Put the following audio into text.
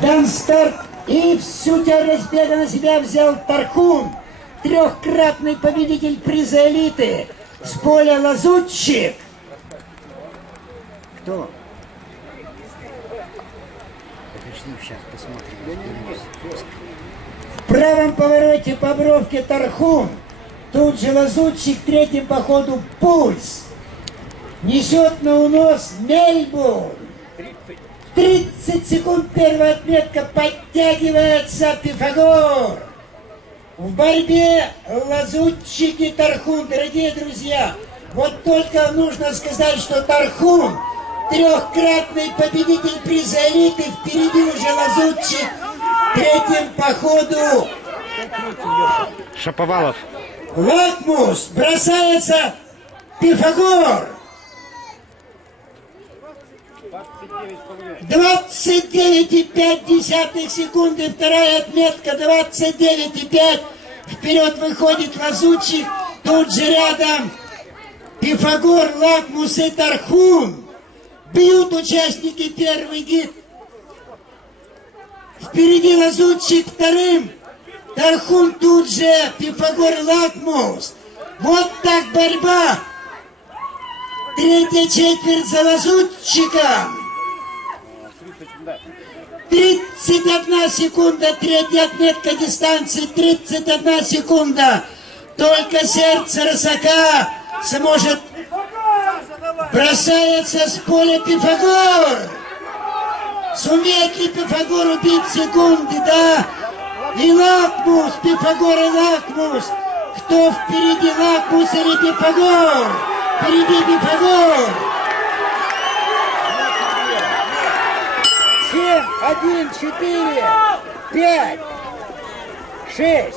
Дан старт, и всю тяжесть бега на себя взял Тархун, трехкратный победитель приза элиты с поля Лазутчик. Кто? Сейчас посмотрим. В правом повороте по бровке Тархун. Тут же Лазутчик, третьим по ходу Пульс. Несет на унос Мельбурн. 30 секунд первая отметка, подтягивается Пифагор. В борьбе Лазутчик и Тархун, дорогие друзья. Вот только нужно сказать, что Тархун трехкратный победитель приза элиты, впереди уже Лазутчик, третьим по ходу Шаповалов. Лакмус, бросается Пифагор. 29,5 секунды, вторая отметка, 29,5. Вперед выходит Лазутчик, тут же рядом Пифагор, Лакмус и Тархун. Бьют участники первый гид. Впереди Лазутчик вторым, Тархун тут же, Пифагор и Лакмус. Вот так борьба. Третья четверть за Лазутчиком. 31 секунда, третья отметка дистанции, 31 секунда. Только сердце рысака сможет. Бросается с поля Пифагор. Сумеет ли Пифагор убить секунды, да? И Лакмус, Пифагор и Лакмус. Кто впереди, Лакмус или Пифагор? Впереди Пифагор. 7, 1, 4, 5, 6.